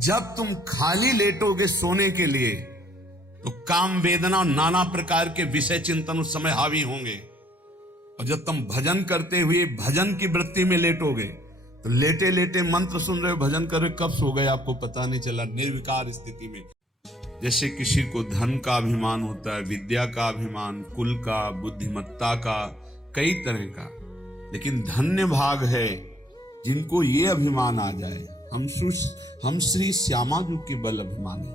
जब तुम खाली लेटोगे सोने के लिए तो काम वेदना और नाना प्रकार के विषय चिंतन उस समय हावी होंगे, और जब तुम भजन करते हुए भजन की वृत्ति में लेटोगे तो लेटे लेटे मंत्र सुन रहे हो, भजन कर रहे, कब सो गए आपको पता नहीं चला, निर्विकार स्थिति में। जैसे किसी को धन का अभिमान होता है, विद्या का अभिमान, कुल का, बुद्धिमत्ता का, कई तरह का, लेकिन धन्य भाग है जिनको ये अभिमान आ जाए। हम श्री श्यामाजू के बल अभिमानी,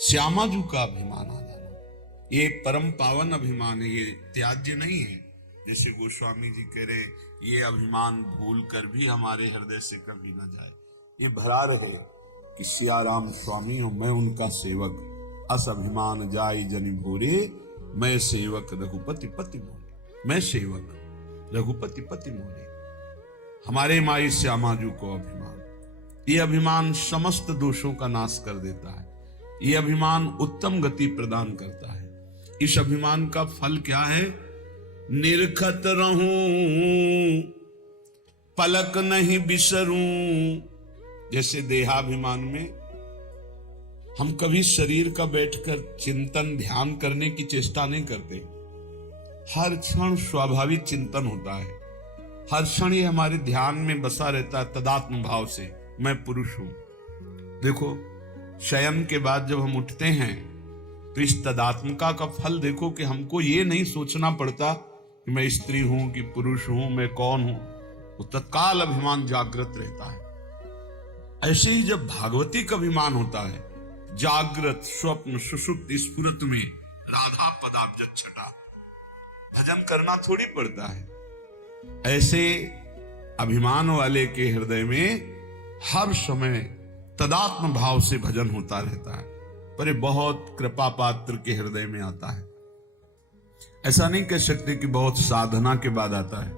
श्यामाजू का अभिमान आ जाना ये परम पावन अभिमान है, ये त्याज्य नहीं है। जैसे गोस्वामी जी कह रहे, ये अभिमान भूल कर भी हमारे हृदय से कभी न जाए। ये भरा रहे कि सियाराम स्वामी हो, मैं उनका सेवक, अस अभिमान जाई जनि भोरे, मैं सेवक रघुपति पति मोरे, मैं सेवक रघुपति पति मोरे। हमारे माई श्यामाजू को अभिमान, ये अभिमान समस्त दोषों का नाश कर देता है, ये अभिमान उत्तम गति प्रदान करता है। इस अभिमान का फल क्या है? निरखत रहूं पलक नहीं बिसरूं। जैसे देहाभिमान में हम कभी शरीर का बैठकर चिंतन ध्यान करने की चेष्टा नहीं करते, हर क्षण स्वाभाविक चिंतन होता है, हर क्षण ये हमारे ध्यान में बसा रहता है तदात्म भाव से, मैं पुरुष हूं। देखो शयन के बाद जब हम उठते हैं तो इस तदात्मका का फल देखो कि हमको ये नहीं सोचना पड़ता कि मैं स्त्री हूं कि पुरुष हूं, मैं कौन हूं, वो तत्काल अभिमान जागृत रहता है। ऐसे ही जब भागवती का अभिमान होता है, जागृत स्वप्न सुषुप्त स्फुरत में राधा पदाब्ज छटा, भजन करना थोड़ी पड़ता है। ऐसे अभिमान वाले के हृदय में हर समय तदात्म भाव से भजन होता रहता है, पर ये बहुत कृपा पात्र के हृदय में आता है। ऐसा नहीं कह सकते कि बहुत साधना के बाद आता है,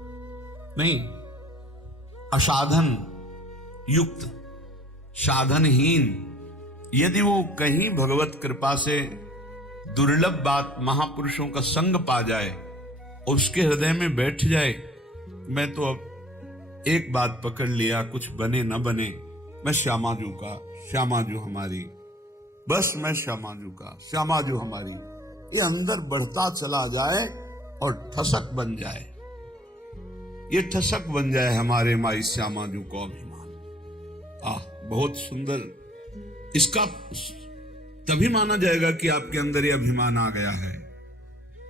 नहीं, असाधन युक्त, साधनहीन, यदि वो कहीं भगवत कृपा से दुर्लभ बात महापुरुषों का संग पा जाए, उसके हृदय में बैठ जाए, मैं तो अब एक बात पकड़ लिया, कुछ बने न बने, मैं श्यामाजू का, श्यामाजू हमारी, बस मैं श्यामाजू का, श्यामाजू हमारी, ये अंदर बढ़ता चला जाए और ठसक बन जाए, ये ठसक बन जाए हमारे माई श्यामाजू को अभिमान। बहुत सुंदर। इसका तभी माना जाएगा कि आपके अंदर ये अभिमान आ गया है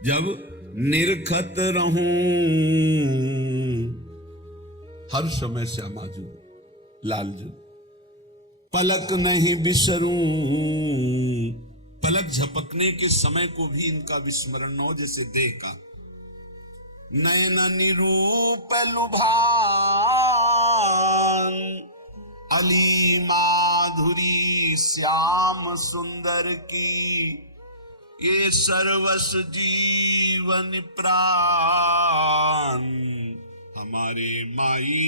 जब निरखत रहूं हर समय श्यामाजू लालजू, पलक नहीं बिसरूं, पलक झपकने के समय को भी इनका विस्मरण न हो, जैसे देह का। नयन निरूप लुभान अली माधुरी श्याम सुंदर की, ये सर्वस जीवन प्राण हमारे माई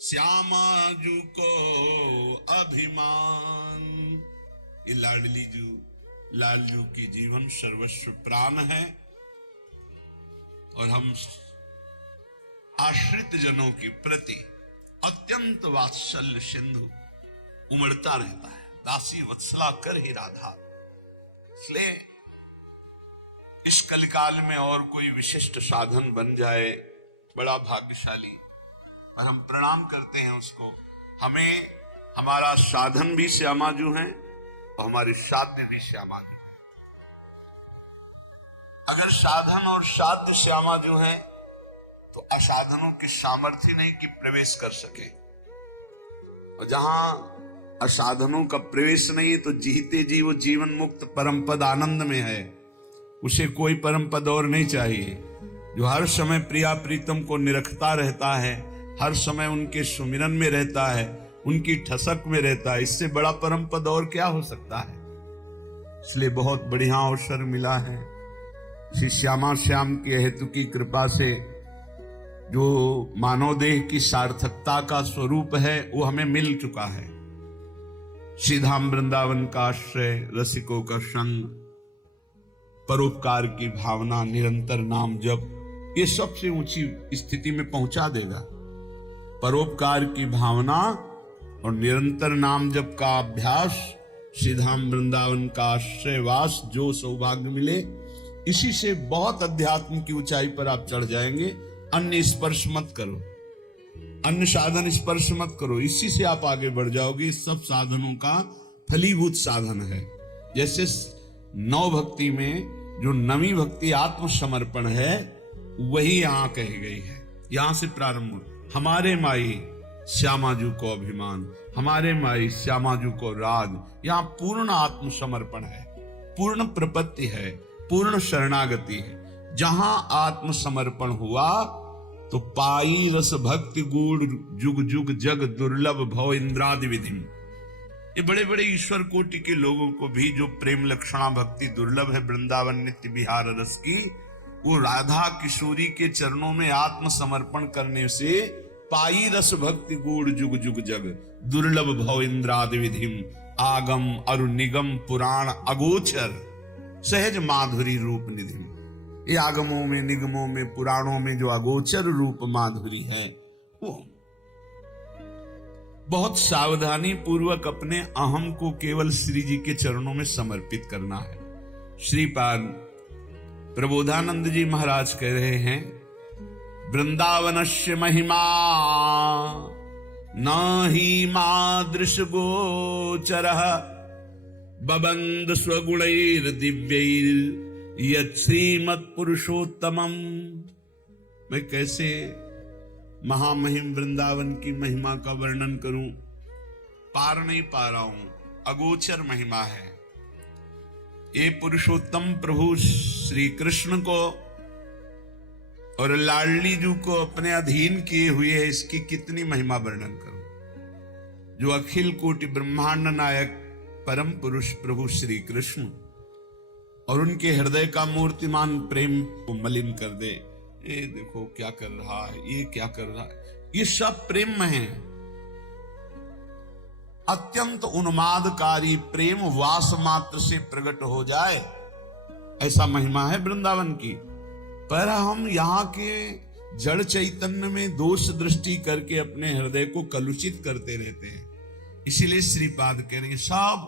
श्यामाजू को अभिमान। ये लाडली जू, लालजू की जीवन सर्वस्व प्राण है, और हम आश्रित जनों के प्रति अत्यंत वात्सल्य सिंधु उमड़ता रहता है। दासी वत्सला कर ही राधा। इसलिए इस कलिकाल में और कोई विशिष्ट साधन बन जाए बड़ा भाग्यशाली, और हम प्रणाम करते हैं उसको। हमें हमारा साधन भी श्यामाजू है और हमारी साध्य भी श्यामाजू है। अगर साधन और साध्य श्यामाजू है तो असाधनों की सामर्थ्य नहीं कि प्रवेश कर सके, और जहां असाधनों का प्रवेश नहीं तो जीते जी वो जीवन मुक्त परम पद आनंद में है, उसे कोई परम पद और नहीं चाहिए। जो हर समय प्रिया प्रीतम को निरखता रहता है, हर समय उनके सुमिरन में रहता है, उनकी ठसक में रहता है, इससे बड़ा परम पद और क्या हो सकता है। इसलिए बहुत बढ़िया अवसर मिला है श्री श्यामा श्याम के हेतु की कृपा से, जो मानव देह की सार्थकता का स्वरूप है वो हमें मिल चुका है। श्रीधाम वृंदावन का आश्रय, रसिकों का संग, परोपकार की भावना, निरंतर नाम जप, ये सबसे ऊंची स्थिति में पहुंचा देगा। परोपकार की भावना और निरंतर नाम जप का अभ्यास, श्रीधाम वृंदावन का आश्रयवास, जो सौभाग्य मिले, इसी से बहुत अध्यात्म की ऊंचाई पर आप चढ़ जाएंगे। अन्य स्पर्श मत करो, अन्य साधन स्पर्श मत करो, इसी से आप आगे बढ़ जाओगे। इस सब साधनों का फलीभूत साधन है। जैसे नौ भक्ति में जो नवी भक्ति आत्मसमर्पण है, वही यहां कही गई है। यहां से प्रारंभ, हमारे माई श्यामाजू को अभिमान, हमारे माई श्यामाजू को राग। यहां पूर्ण आत्मसमर्पण है, पूर्ण प्रपत्ति है, पूर्ण शरणागति है। जहां आत्मसमर्पण हुआ तो पाई रस भक्ति गूढ़ जुग जुग जग दुर्लभ भव इंद्रादि विधि। ये बड़े बड़े ईश्वर कोटि के लोगों को भी जो प्रेम लक्षणा भक्ति दुर्लभ है वृंदावन नित्य विहार रस की, वो राधा किशोरी के चरणों में आत्मसमर्पण करने से पाई रस भक्ति गूढ़ जुग जुग जग दुर्लभ भव इंद्रादि विधिम आगम अरु निगम पुराण अगोचर सहज माधुरी रूप निधिम। ये आगमों में, निगमों में, पुराणों में जो अगोचर रूप माधुरी है, वो बहुत सावधानी पूर्वक अपने अहम को केवल श्री जी के चरणों में समर्पित करना है। श्रीपाद प्रबोधानंद जी महाराज कह रहे हैं, वृंदावनस्य महिमा न ही मादृश गोचरः बबंद स्वगुणैर दिव्यैर यत् श्रीमत् पुरुषोत्तमम्। मैं कैसे महामहिम वृंदावन की महिमा का वर्णन करूं, पार नहीं पा रहा हूं, अगोचर महिमा है। ये पुरुषोत्तम प्रभु श्री कृष्ण को और लाडली जी को अपने अधीन किए हुए है, इसकी कितनी महिमा वर्णन करूं। जो अखिल कोटि ब्रह्मांड नायक परम पुरुष प्रभु श्री कृष्ण और उनके हृदय का मूर्तिमान प्रेम को मलिन कर दे। ये देखो क्या कर रहा है, ये क्या कर रहा है, ये सब प्रेम में है। अत्यंत उन्मादकारी प्रेम वास मात्र से प्रकट हो जाए, ऐसा महिमा है वृंदावन की। पर हम यहाँ के जड़ चैतन्य में दोष दृष्टि करके अपने हृदय को कलुषित करते रहते हैं। इसीलिए श्रीपाद कह रहे हैं, सब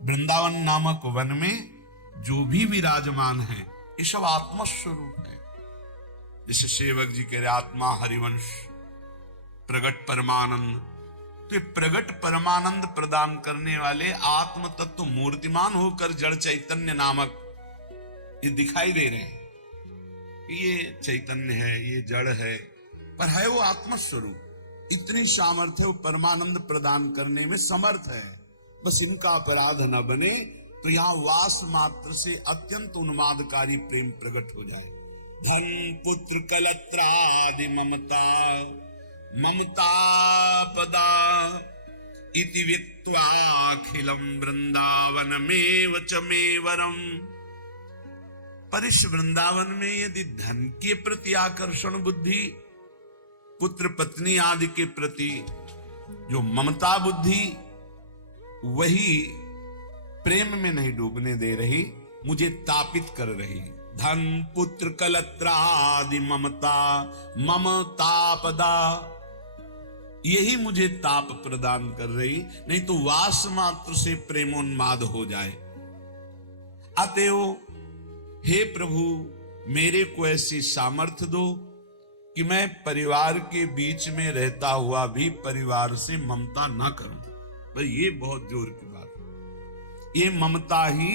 वृंदावन नामक वन में जो भी विराजमान है, ये सब आत्मस्वरूप है। जैसे सेवक जी कह रहे, आत्मा हरिवंश प्रगट परमानंद, तो ये प्रगट परमानंद प्रदान करने वाले आत्म तत्व मूर्तिमान होकर जड़ चैतन्य नामक ये दिखाई दे रहे हैं। ये चैतन्य है, ये जड़ है, पर है वो आत्मस्वरूप। इतनी सामर्थ्य वो परमानंद प्रदान करने में समर्थ है। बस इनका अपराध न बने तो यहाँ वास मात्र से अत्यंत उन्मादकारी प्रेम प्रकट हो जाए। धन पुत्र कलत्रादि ममता ममता पदा इति वित्वाखिलम वृंदावनमेव च मे वरम। पर इस वृंदावन में यदि धन के प्रति आकर्षण बुद्धि, पुत्र पत्नी आदि के प्रति जो ममता बुद्धि, वही प्रेम में नहीं डूबने दे रही, मुझे तापित कर रही। धन पुत्र कलत्रादि ममता ममतापदा, यही मुझे ताप प्रदान कर रही, नहीं तो वास मात्र से प्रेमोन्माद हो जाए। अतएव हे प्रभु, मेरे को ऐसी सामर्थ्य दो कि मैं परिवार के बीच में रहता हुआ भी परिवार से ममता ना करूं। भाई ये बहुत जोर की बात है। ये ममता ही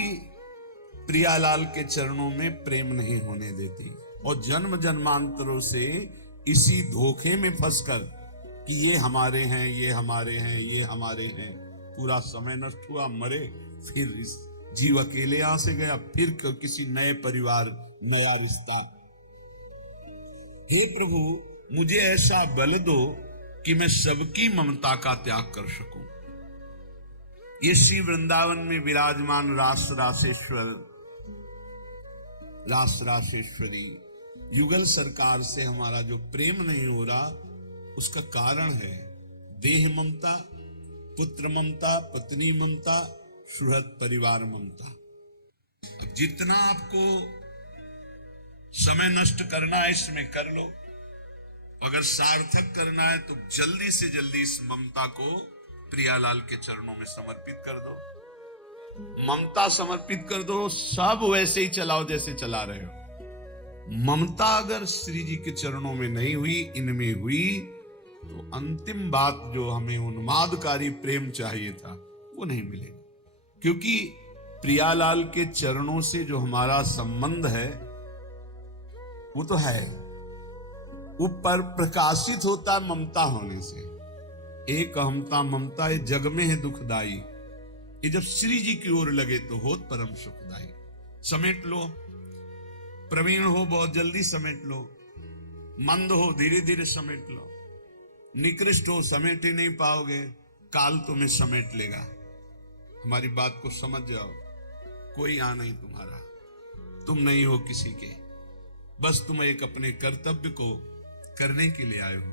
प्रियालाल के चरणों में प्रेम नहीं होने देती, और जन्म जन्मांतरों से इसी धोखे में फंसकर कि ये हमारे हैं, ये हमारे हैं, ये हमारे हैं, पूरा समय नष्ट हुआ, मरे, फिर इस जीव अकेले यहां से गया, फिर किसी नए परिवार, नया रिश्ता। हे प्रभु, मुझे ऐसा बल दो कि मैं सबकी ममता का त्याग कर सकूं। ये श्री वृंदावन में विराजमान रास रासेश्वर, रास रासेश्वरी युगल सरकार से हमारा जो प्रेम नहीं हो रहा, उसका कारण है देह ममता, पुत्र ममता, पत्नी ममता, सुहृद परिवार ममता। जितना आपको समय नष्ट करना है इसमें कर लो, अगर सार्थक करना है तो जल्दी से जल्दी इस ममता को प्रियालाल के चरणों में समर्पित कर दो, ममता समर्पित कर दो, सब वैसे ही चलाओ जैसे चला रहे हो। ममता अगर श्री जी के चरणों में नहीं हुई, इनमें हुई, तो अंतिम बात जो हमें उन्मादकारी प्रेम चाहिए था वो नहीं मिलेगा। क्योंकि प्रियालाल के चरणों से जो हमारा संबंध है वो तो है, वो पर प्रकाशित होता है ममता होने से। एक अहमता ममता ये जग में है दुखदाई, ये जब श्री जी की ओर लगे तो होत परम सुखदाई। समेट लो, प्रवीण हो बहुत जल्दी समेट लो, मंद हो धीरे धीरे समेट लो, निकृष्ट हो समेट ही नहीं पाओगे, काल तुम्हें समेट लेगा। हमारी बात को समझ जाओ, कोई आ नहीं तुम्हारा, तुम नहीं हो किसी के, बस तुम एक अपने कर्तव्य को करने के लिए आए हो।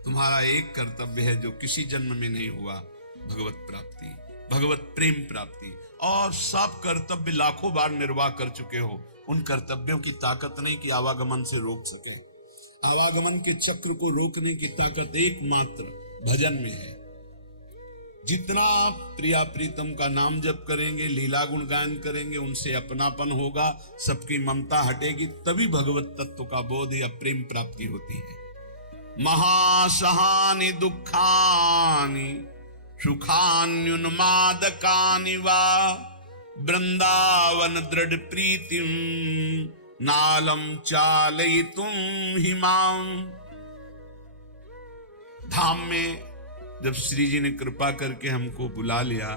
तुम्हारा एक कर्तव्य है जो किसी जन्म में नहीं हुआ, भगवत प्राप्ति, भगवत प्रेम प्राप्ति। और सब कर्तव्य लाखों बार निर्वाह कर चुके हो, उन कर्तव्यों की ताकत नहीं कि आवागमन से रोक सके। आवागमन के चक्र को रोकने की ताकत एकमात्र भजन में है। जितना प्रिया प्रीतम का नाम जप करेंगे, लीला गुण गायन करेंगे, उनसे अपनापन होगा, सबकी ममता हटेगी, तभी भगवत तत्व का बोध या प्रेम प्राप्ति होती है। महासहानि दुखानि सुखान्युन्मादकानि वा वृंदावन दृढ़ प्रीतिम नालम चालयितुम हिमां। धाम में जब श्री जी ने कृपा करके हमको बुला लिया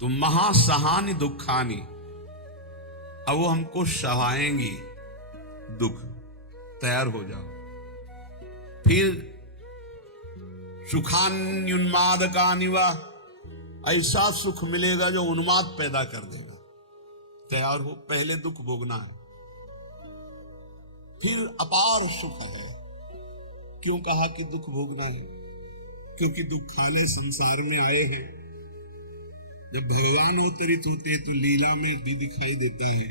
तो महासहानि दुखानि, अब वो हमको सहाएंगी दुख, तैयार हो जाओ। फिर सुखान्युन्मादकानि वा, ऐसा सुख मिलेगा जो उन्माद पैदा कर देगा, तैयार हो, पहले दुख भोगना है, फिर अपार सुख है। क्यों कहा कि दुख भोगना है? क्योंकि दुखालय संसार में आए हैं। जब भगवान अवतरित होते तो लीला में भी दिखाई देता है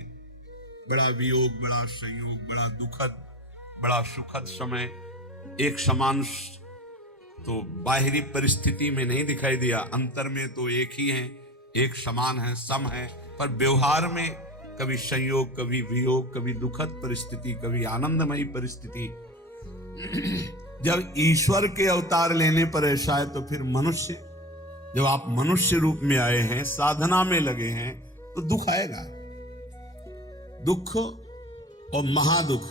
बड़ा वियोग, बड़ा संयोग, बड़ा दुखद, बड़ा सुखद समय। एक समान तो बाहरी परिस्थिति में नहीं दिखाई दिया, अंतर में तो एक ही है, एक समान है, सम है, पर व्यवहार में कभी संयोग, कभी वियोग, कभी दुखद परिस्थिति, कभी आनंदमयी परिस्थिति। जब ईश्वर के अवतार लेने पर ऐसा है तो फिर मनुष्य, जब आप मनुष्य रूप में आए हैं, साधना में लगे हैं, तो दुख आएगा। दुख और महादुख,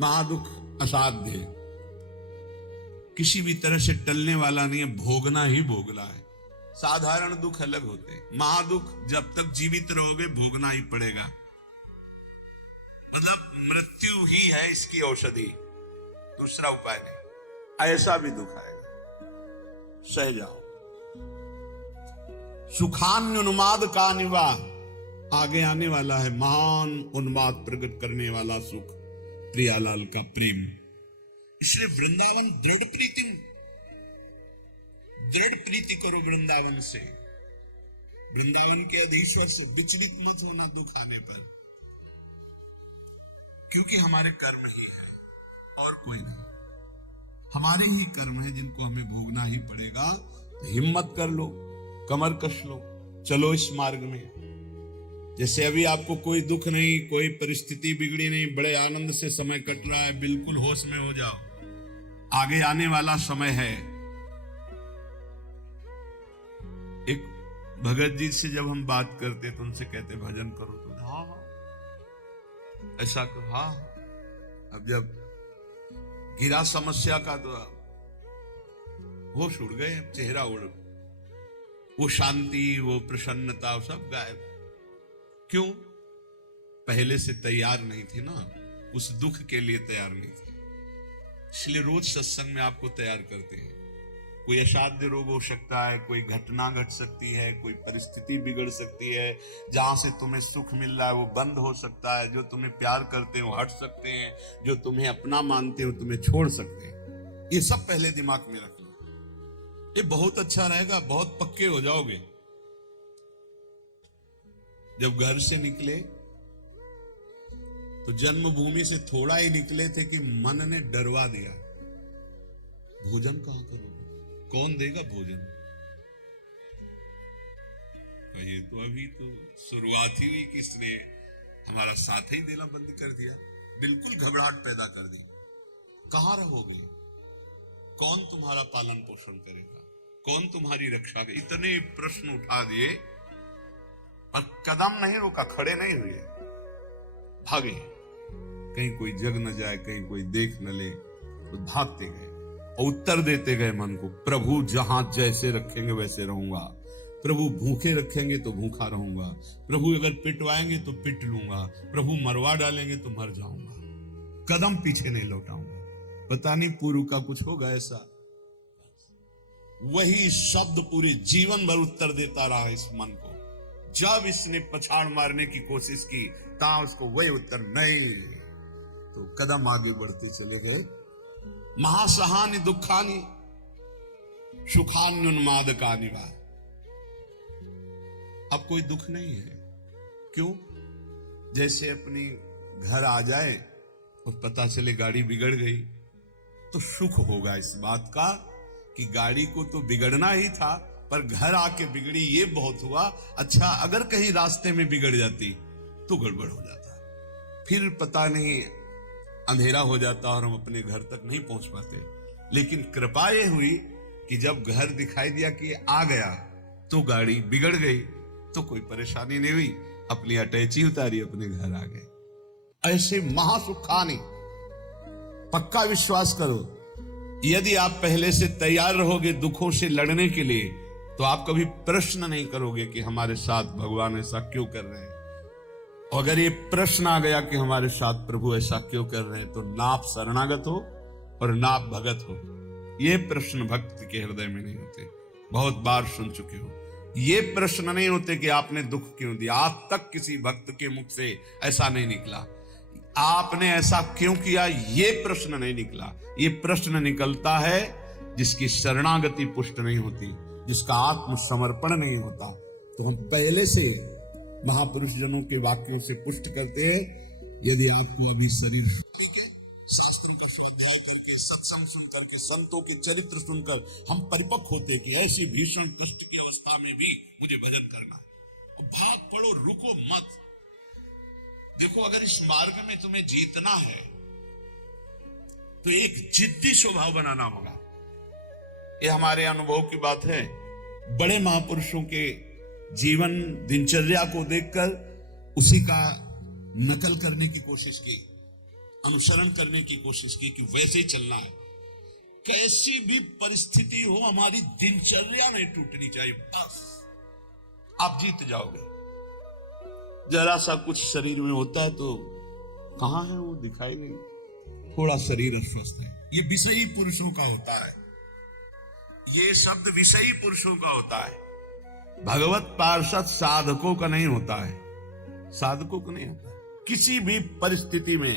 महादुख असाध्य, किसी भी तरह से टलने वाला नहीं है, भोगना ही भोगना है। साधारण दुख अलग होते हैं, महादुख जब तक जीवित रहोगे भोगना ही पड़ेगा। मतलब मृत्यु ही है इसकी औषधि, दूसरा उपाय नहीं। ऐसा भी दुख आएगा, सह जाओ। सुखान्युन्माद का निवा, आगे आने वाला है महान उन्माद प्रकट करने वाला सुख, प्रियालाल का प्रेम। इसलिए वृंदावन दृढ़ प्रीति, दृढ़ प्रीति करो वृंदावन से, वृंदावन के अधीश्वर से विचलित मत होना दुख आने पर, क्योंकि हमारे कर्म ही है और कोई नहीं। हमारे ही कर्म है जिनको हमें भोगना ही पड़ेगा। तो हिम्मत कर लो, कमर कस लो, चलो इस मार्ग में। जैसे अभी आपको कोई दुख नहीं, कोई परिस्थिति बिगड़ी नहीं, बड़े आनंद से समय कट रहा है, बिल्कुल होश में हो जाओ, आगे आने वाला समय है। एक भगत जी से जब हम बात करते तो उनसे कहते भजन करो, तो हाँ हाँ ऐसा करो, हाँ। अब जब गिरा समस्या का तो होश उड़ गए, चेहरा उड़, वो शांति, वो प्रसन्नता सब गायब। क्यों? पहले से तैयार नहीं थे ना, उस दुख के लिए तैयार नहीं थे। इसलिए रोज सत्संग में आपको तैयार करते हैं। कोई असाध्य रोग हो सकता है, कोई घटना घट सकती है, कोई परिस्थिति बिगड़ सकती है, जहां से तुम्हें सुख मिल रहा है वो बंद हो सकता है, जो तुम्हें प्यार करते हो हट सकते हैं, जो तुम्हें अपना मानते हो तुम्हें छोड़ सकते हैं। ये सब पहले दिमाग में रख लो, ये बहुत अच्छा रहेगा, बहुत पक्के हो जाओगे। जब घर से निकले तो जन्मभूमि से थोड़ा ही निकले थे कि मन ने डरवा दिया, भोजन कहां करोगे, कौन देगा भोजन? ये तो अभी तो शुरुआत ही हुई, किसने हमारा साथ ही देना बंद कर दिया, बिल्कुल घबराहट पैदा कर दी। कहां रहोगे? कौन तुम्हारा पालन पोषण करेगा? कौन तुम्हारी रक्षा करेगा? इतने प्रश्न उठा दिए और कदम नहीं रोका, खड़े नहीं हुए, भागे। कहीं कोई जग न जाए, कहीं कोई देख न ले, तो भागते गए और उत्तर देते गए मन को, प्रभु जहां जैसे रखेंगे वैसे रहूंगा, प्रभु भूखे रखेंगे तो भूखा रहूंगा, प्रभु अगर पिटवाएंगे तो पिट लूंगा, प्रभु मरवा डालेंगे तो मर जाऊंगा, कदम पीछे नहीं लौटाऊंगा। पता नहीं पूर्व का कुछ होगा ऐसा। वही शब्द पूरे जीवन भर उत्तर देता रहा इस मन को। जब इसने पछाड़ मारने की कोशिश की ता उसको वही उत्तर नहीं, तो कदम आगे बढ़ते चले गए। महासहानि दुखानि सुखान्युन्मादकानि वा। अब कोई दुख नहीं है। क्यों? जैसे अपनी घर आ जाए और पता चले गाड़ी बिगड़ गई तो सुख होगा इस बात का कि गाड़ी को तो बिगड़ना ही था, पर घर आके बिगड़ी ये बहुत हुआ। अच्छा, अगर कहीं रास्ते में बिगड़ जाती तो गड़बड़ हो जाता, फिर पता नहीं अंधेरा हो जाता और हम अपने घर तक नहीं पहुंच पाते। लेकिन कृपा ये हुई कि जब घर दिखाई दिया कि आ गया तो गाड़ी बिगड़ गई, तो कोई परेशानी नहीं हुई, अपनी अटैची उतारी, अपने घर आ गए। ऐसे महासुखानी, पक्का विश्वास करो, यदि आप पहले से तैयार रहोगे दुखों से लड़ने के लिए, तो आप कभी प्रश्न नहीं करोगे कि हमारे साथ भगवान ऐसा क्यों कर रहे हैं। और अगर ये प्रश्न आ गया कि हमारे साथ प्रभु ऐसा क्यों कर रहे हैं, तो ना आप शरणागत हो और ना आप भगत हो। ये प्रश्न भक्त के हृदय में नहीं होते। बहुत बार सुन चुके हो, ये प्रश्न नहीं होते कि आपने दुख क्यों दिया। आज तक किसी भक्त के मुख से ऐसा नहीं निकला, आपने ऐसा क्यों किया, ये प्रश्न नहीं निकला। ये प्रश्न निकलता है जिसकी शरणागति पुष्ट नहीं होती, जिसका आत्मसमर्पण नहीं होता। तो हम पहले से महापुरुष जनों के वाक्यों से पुष्ट करते हैं। यदि आपको अभी शरीर शास्त्रों का स्वाध्याय करके, सत्संग सुन करके, संतों के चरित्र सुनकर हम परिपक्व होते कि ऐसी भीषण कष्ट की अवस्था में भी मुझे भजन करना है, भाग पड़ो, रुको मत। देखो, अगर इस मार्ग में तुम्हें जीतना है तो एक जिद्दी स्वभाव बनाना होगा। ये हमारे अनुभव की बात है। बड़े महापुरुषों के जीवन दिनचर्या को देखकर उसी का नकल करने की कोशिश की, अनुसरण करने की कोशिश की कि वैसे ही चलना है। कैसी भी परिस्थिति हो, हमारी दिनचर्या नहीं टूटनी चाहिए, बस आप जीत जाओगे। जरा सा कुछ शरीर में होता है तो कहां है वो, दिखाई नहीं, थोड़ा शरीर अस्वस्थ है, ये विषयी पुरुषों का होता है। ये शब्द विषयी पुरुषों का होता है। भगवत पार्षद साधकों का नहीं होता है, साधकों का नहीं होता। किसी भी परिस्थिति में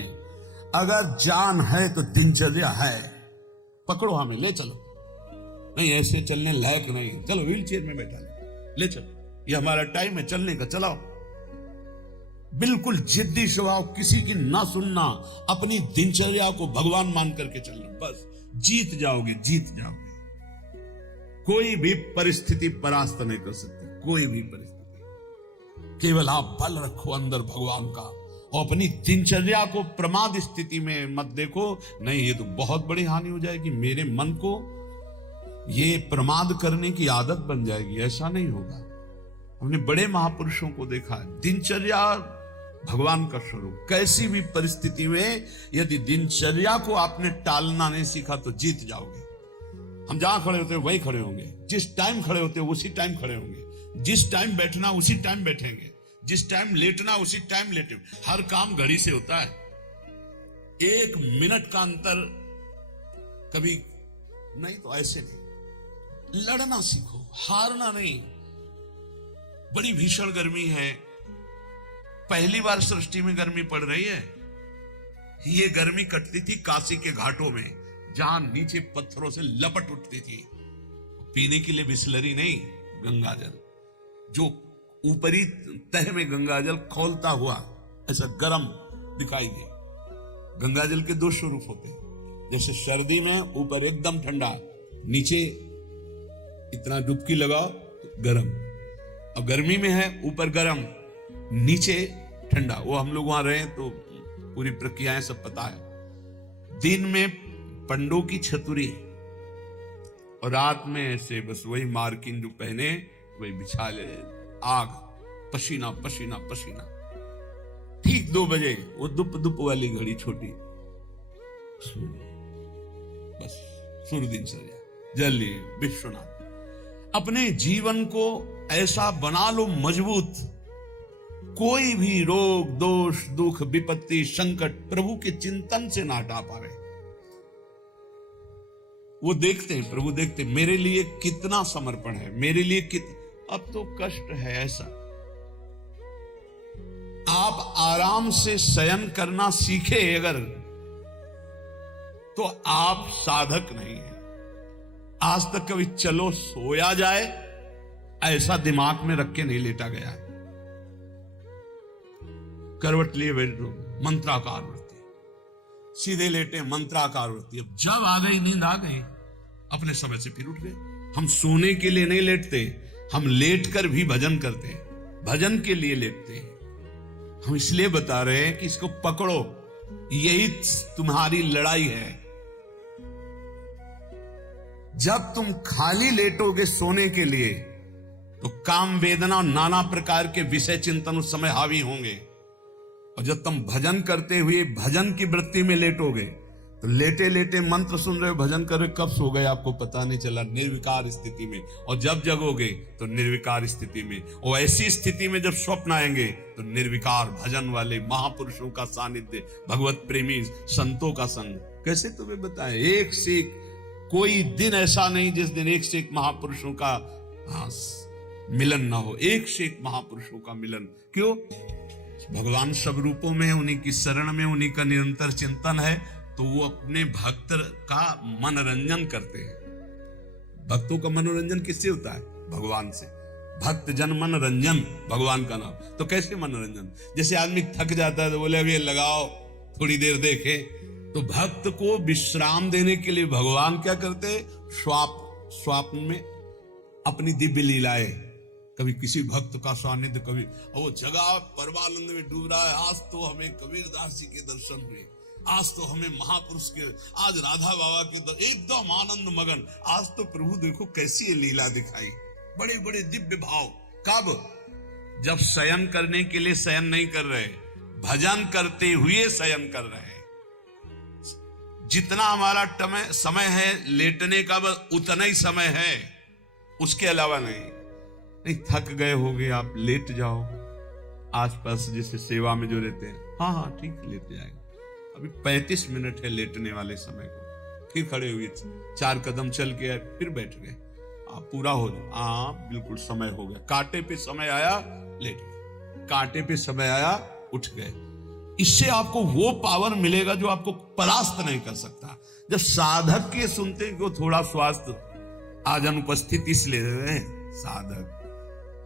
अगर जान है तो दिनचर्या है, पकड़ो, हमें ले चलो। नहीं, ऐसे चलने लायक नहीं, चलो व्हील चेयर में बैठा ले चलो, ये हमारा टाइम है चलने का, चलाओ। बिल्कुल जिद्दी स्वभाव, किसी की ना सुनना, अपनी दिनचर्या को भगवान मान करके चलना, बस जीत जाओगे, जीत जाओगे। कोई भी परिस्थिति परास्त नहीं कर सकती, कोई भी परिस्थिति। केवल आप बल रखो अंदर भगवान का, और अपनी दिनचर्या को प्रमाद स्थिति में मत देखो। नहीं, ये तो बहुत बड़ी हानि हो जाएगी, मेरे मन को ये प्रमाद करने की आदत बन जाएगी, ऐसा नहीं होगा। हमने बड़े महापुरुषों को देखा, दिनचर्या भगवान का स्वरूप। कैसी भी परिस्थिति में यदि दिनचर्या को आपने टालना नहीं सीखा तो जीत जाओगे। हम जहां खड़े होते हैं वहीं खड़े होंगे, जिस टाइम खड़े होते हैं उसी टाइम खड़े होंगे, जिस टाइम बैठना उसी टाइम बैठेंगे, जिस टाइम लेटना उसी टाइम लेटे। हर काम घड़ी से होता है, एक मिनट का अंतर कभी नहीं, तो ऐसे नहीं। लड़ना सीखो, हारना नहीं। बड़ी भीषण गर्मी है, पहली बार सृष्टि में गर्मी पड़ रही है। ये गर्मी कटती थी काशी के घाटों में, जहां नीचे पत्थरों से लपट उठती थी। पीने के लिए बिस्लरी नहीं, गंगाजल, जो ऊपरी तह में गंगाजल खौलता हुआ ऐसा गर्म दिखाई दे। गंगाजल के दो स्वरूप होते हैं, जैसे सर्दी में ऊपर एकदम ठंडा, नीचे इतना डुबकी लगाओ तो गर्म, और गर्मी में है ऊपर गर्म नीचे ठंडा। वो हम लोग वहां रहे तो पूरी प्रक्रियाएं सब पता है। दिन में पंडों की छतुरी और रात में ऐसे बस वही मार्किन जो पहने वही बिछा ले, आग, पसीना पसीना पसीना। ठीक 2 बजे वो दुप दुप वाली घड़ी छोटी, बस सूर्य दिन सर जाए। जल्दी विश्वनाथ अपने जीवन को ऐसा बना लो मजबूत, कोई भी रोग दोष दुख विपत्ति संकट प्रभु के चिंतन से ना हटा पावे। वो देखते हैं, प्रभु देखते हैं मेरे लिए कितना समर्पण है, मेरे लिए अब तो कष्ट है ऐसा। आप आराम से शयन करना सीखे अगर, तो आप साधक नहीं है। आज तक कभी चलो सोया जाए ऐसा दिमाग में रख के नहीं लेटा गया है। करवट लिए बैठ दो, मंत्राकार वृत्ति, सीधे लेटे मंत्राकार वृत्ति। अब जब आ गई नींद आ गई, अपने समय से फिर उठ गए। हम सोने के लिए नहीं लेटते, हम लेट कर भी भजन करते हैं, भजन के लिए लेटते हैं। हम इसलिए बता रहे हैं कि इसको पकड़ो, यही तुम्हारी लड़ाई है। जब तुम खाली लेटोगे सोने के लिए तो काम वेदना और नाना प्रकार के विषय चिंतन उस समय हावी होंगे, और जब तुम भजन करते हुए भजन की वृत्ति में लेटोगे तो लेटे लेटे मंत्र सुन रहे हो, भजन कर रहे, कब सो गए आपको पता नहीं चला, निर्विकार स्थिति में। और जब जगोगे तो निर्विकार स्थिति में, और ऐसी स्थिति में जब स्वप्न आएंगे तो निर्विकार भजन वाले महापुरुषों का सानिध्य, भगवत प्रेमी संतों का संग। कैसे तुम्हें बताएं, एक से एक कोई दिन ऐसा नहीं जिस दिन एक से एक महापुरुषों का मिलन ना हो, एक से एक महापुरुषों का मिलन। क्यों? भगवान सब रूपों में, उन्हीं की शरण में, उन्हीं का निरंतर चिंतन है, तो वो अपने भक्त का मनोरंजन करते हैं। भक्तों का मनोरंजन किससे होता है? भगवान से। भक्त जन मनोरंजन भगवान का नाम। तो कैसे मनोरंजन? जैसे आदमी थक जाता है तो बोले अभी लगाओ थोड़ी देर देखे, तो भक्त को विश्राम देने के लिए भगवान क्या करते? स्वाप्न में अपनी दिव्य लीलाएं, कभी किसी भक्त का सानिध्य, कभी वो जगह परमानंद में डूब रहा है, आज तो हमें कबीरदास जी के दर्शन हुए, आज तो हमें महापुरुष के, आज राधा बाबा के एकदम आनंद मगन। आज तो प्रभु देखो कैसी लीला दिखाई, बड़े बड़े दिव्य भाव। कब? जब शयन करने के लिए शयन नहीं कर रहे, भजन करते हुए शयन कर रहे हैं। जितना हमारा समय है लेटने का, बस उतना ही समय है, उसके अलावा नहीं। थक गए होगे आप, लेट जाओ। आसपास जैसे सेवा में जो रहते हैं, हाँ ठीक है लेट जाएंगे, अभी 35 मिनट है लेटने वाले समय को। फिर खड़े हुए 4 कदम चल के आए, फिर बैठ गए, आप पूरा हो जाए। हाँ बिल्कुल समय हो गया, कांटे पे समय आया लेट गए, कांटे पे समय आया उठ गए। इससे आपको वो पावर मिलेगा जो आपको परास्त नहीं कर सकता। जब साधक के सुनते को थोड़ा स्वास्थ्य आज अनुपस्थित इसलिए हैं।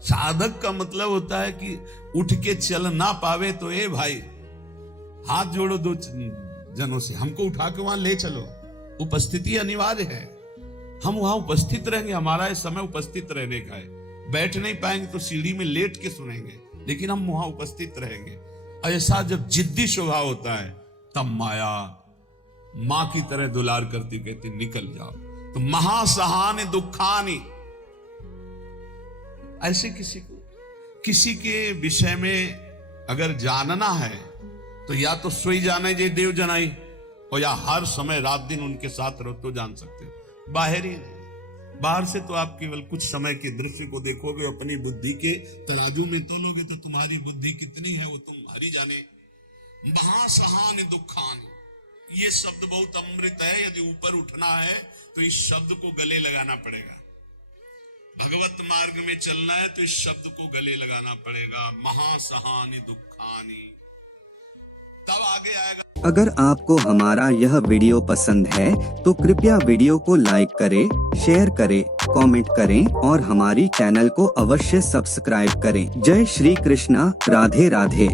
साधक का मतलब होता है कि उठ के चल ना पावे तो ए भाई हाथ जोड़ो 2 जनों से, हमको उठा के वहां ले चलो। उपस्थिति अनिवार्य है, हम वहां उपस्थित रहेंगे, हमारा ये समय उपस्थित रहने का है। बैठ नहीं पाएंगे तो सीढ़ी में लेट के सुनेंगे, लेकिन हम वहां उपस्थित रहेंगे। ऐसा जब जिद्दी स्वभाव होता है तब माया मां की तरह दुलार करती कहती निकल जाओ। तो महासहानि दुखानि, ऐसे किसी के विषय में अगर जानना है तो या तो सोई जाने जे देव जनाई, और या हर समय रात दिन उनके साथ रहो तो जान सकते हो। बाहर से तो आप केवल कुछ समय के दृश्य को देखोगे, अपनी बुद्धि के तराजू में तोलोगे तो तुम्हारी बुद्धि कितनी है वो तुम हरी जाने। महासहानि दुखानि, ये शब्द बहुत अमृत है। यदि ऊपर उठना है तो इस शब्द को गले लगाना पड़ेगा। भगवत मार्ग में चलना है तो इस शब्द को गले लगाना पड़ेगा, महासहानि दुखानि, तब आगे आएगा। अगर आपको हमारा यह वीडियो पसंद है तो कृपया वीडियो को लाइक करें, शेयर करें, कमेंट करें और हमारी चैनल को अवश्य सब्सक्राइब करें। जय श्री कृष्णा, राधे राधे।